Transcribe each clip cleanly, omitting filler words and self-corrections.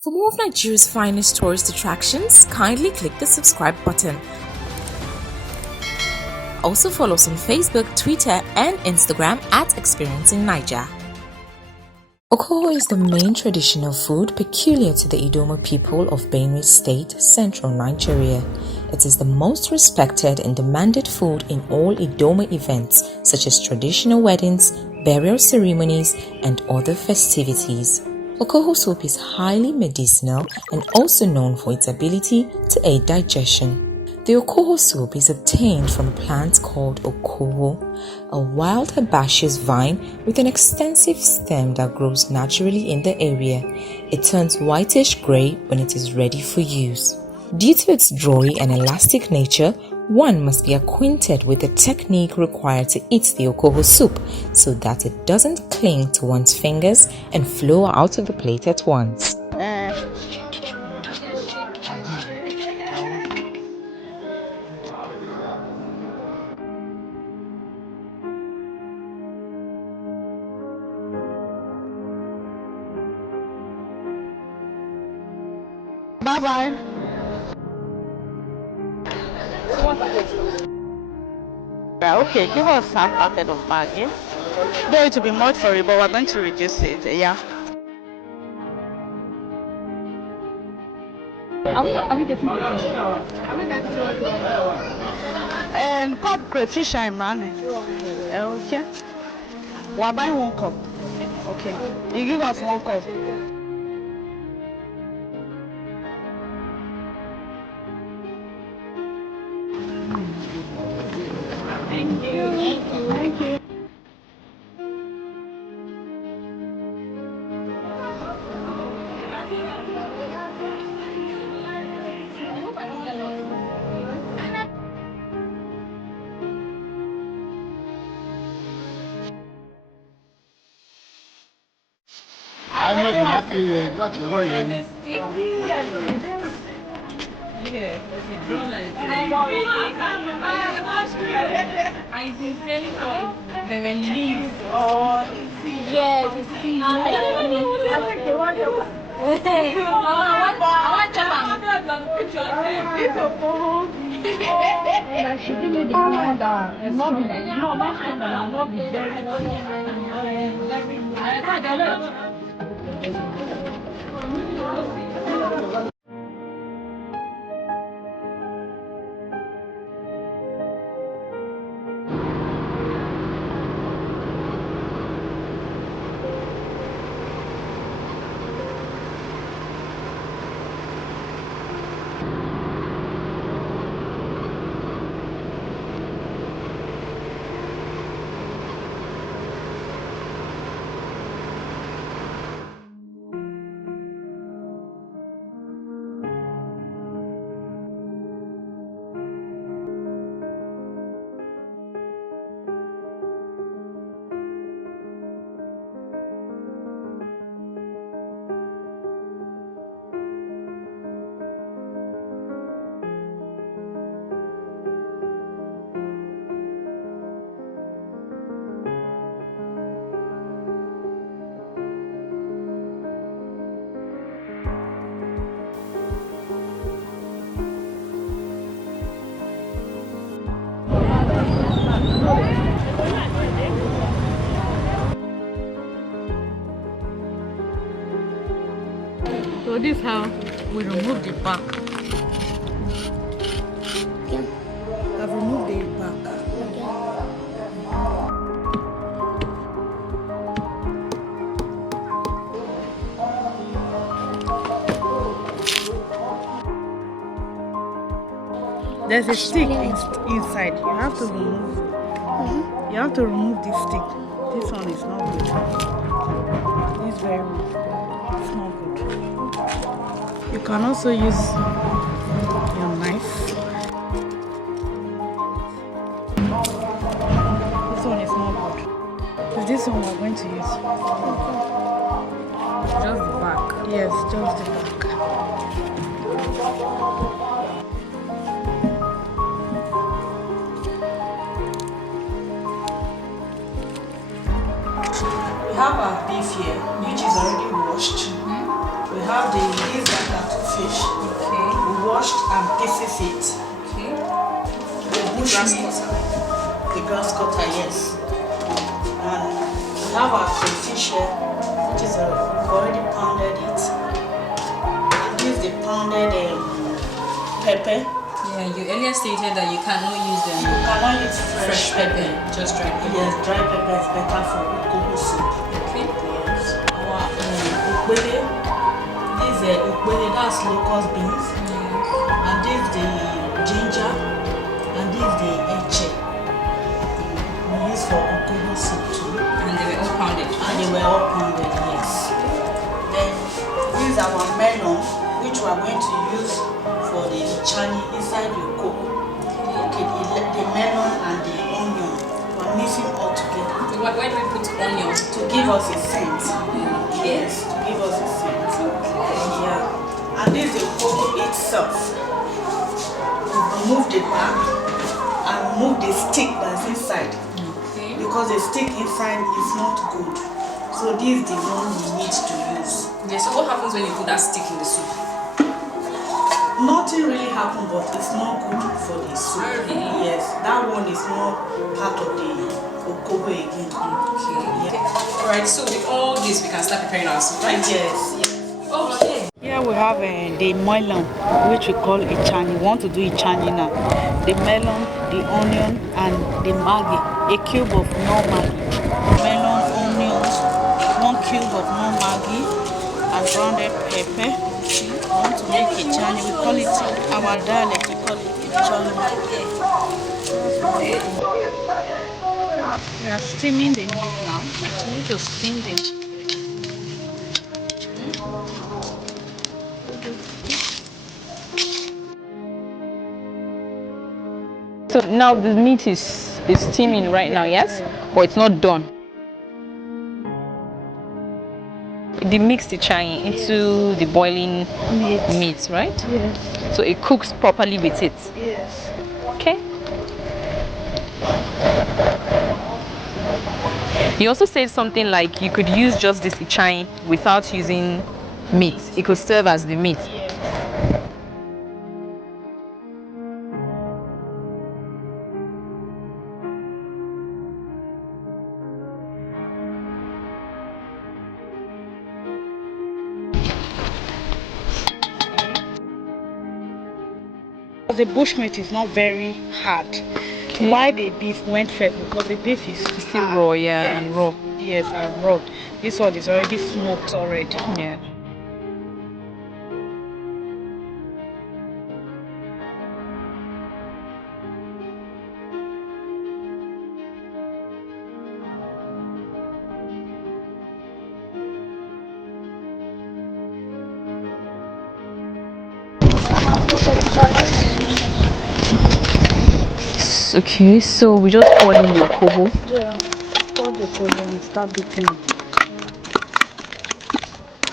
For more of Nigeria's finest tourist attractions, kindly click the subscribe button. Also follow us on Facebook, Twitter, and Instagram at Experiencing Naija. Okoho is the main traditional food peculiar to the Idoma people of Benue State, central Nigeria. It is the most respected and demanded food in all Idoma events such as traditional weddings, burial ceremonies, and other festivities. Okoho soup is highly medicinal and also known for its ability to aid digestion. The Okoho soup is obtained from a plant called Okoho, a wild herbaceous vine with an extensive stem that grows naturally in the area. It turns whitish grey when it is ready for use. Due to its drawy and elastic nature, one must be acquainted with the technique required to eat the Okoho soup so that it doesn't cling to one's fingers and flow out of the plate at once. Bye-bye. Okay, give us half packet of Maggi. Though it will be much for you, but we're going to reduce it, yeah. Are we getting and cup crayfish I'm running. Okay. We're buying 1 cup. Okay. You give us 1 cup. Thank you. Thank you. I'm not happy. Not worrying. I sincerely thought they were leaves or yes, it's seeds. She give me the one that it's not So this is how we remove the back. Yeah. I've removed the back. There's a stick inside. You have to remove. You have to remove this stick. This one is not good. This is very good. It's not good. You can also use your knife. This one is not good. So this one we're going to use. Just the back. Yes, just the back. We have our beef here, which is already washed. We have this like fish. Okay. We washed and pieces it. Okay. The bush meat. The grass cutter, yes. And we have our crayfish here, which is we've already pounded it. And this is the pounded pepper. Yeah, you earlier stated that you cannot use them. You cannot use fresh pepper. Just dry pepper. Yes, dry pepper is better for Okoho soup. Okay. Yes. Our ukbele. This is ukbele, that's locust beans. And this is the ginger. And this is the eche. We use for Okoho soup too. And they were all pounded. And they were all pounded, yes. Then this is our melon, which we are going to use for the chani inside the Okoho. Okay, the melon and the onion, we're mixing all together. So why do we put onion? To give us a scent. Yes, to give us a scent. Yeah. And this is the Okoho itself. We remove the back and remove the stick that's inside. Okay. Because the stick inside is not good. So this is the one we need to use. Yeah, so what happens when you put that stick in the soup? Nothing really happened, but it's not good for the soup. Really? Yes, that one is not part of the Okoho again. Okay. Yeah. Alright, so with all this we can start preparing our soup, right? Yes. Okay. Here we have the melon, which we call ichani. We want to do ichani now. The melon, the onion, and the maggi. A cube of no maggi. Melon, onions, 1 cube of no maggi, and grounded pepper. We want to make ichani. We call it, our dialect, we call it ichani. We are steaming the meat now. We need to steam the So now the meat is steaming right now, yes? Or it's not done? They mix the chai into the boiling meat, right? Yes. So it cooks properly with it. Yes. Okay. You also said something like you could use just this chai without using meat. It could serve as the meat. The bushmeat is not very hard. Okay. Why the beef went first? Because the beef is still raw, yeah, yes. And raw. Yes, and raw. This one is already smoked already. Yeah. Okay, so we just pour in the Okoho. Yeah, pour the Okoho and start beating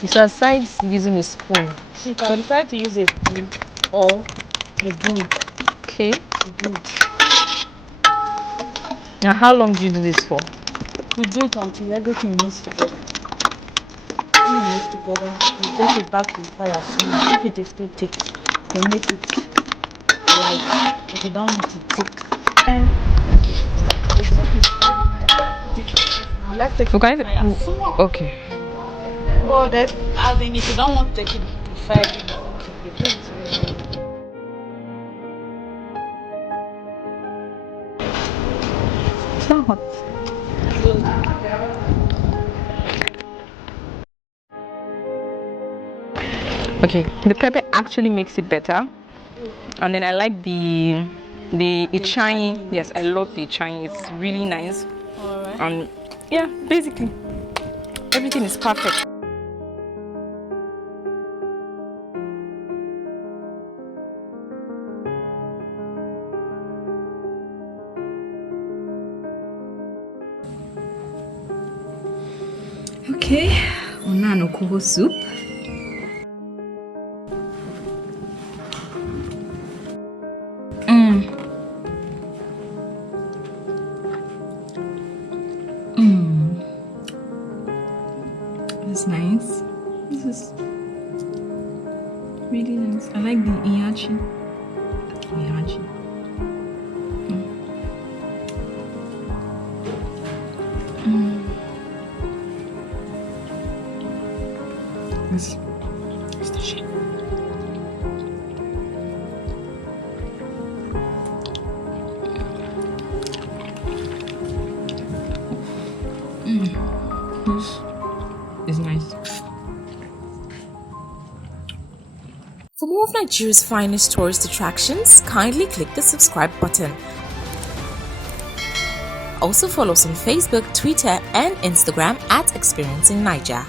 it. So aside using a spoon, you can try to use a spoon or a broom. Okay. A broom. Now how long do you do this for? We do it until everything moves together. When it moves together, we take it back to the fire soon. If it is too thick, we make it light. If you don't need it thick. And let's take it. Okay. But that, I mean, if you don't want to take it to fire, it's not hot. Okay, the pepper actually makes it better, and then I like the ichai. Yes, I love the ichai. It's really nice. Alright. And yeah, basically everything is perfect. Okay, on an Okoho soup. It's nice. This is Really nice. I like the iyachi. Iyachi. This is the shape. This is nice. For more of Nigeria's finest tourist attractions, kindly click the subscribe button. Also follow us on Facebook, Twitter, and Instagram at Experiencing Naija.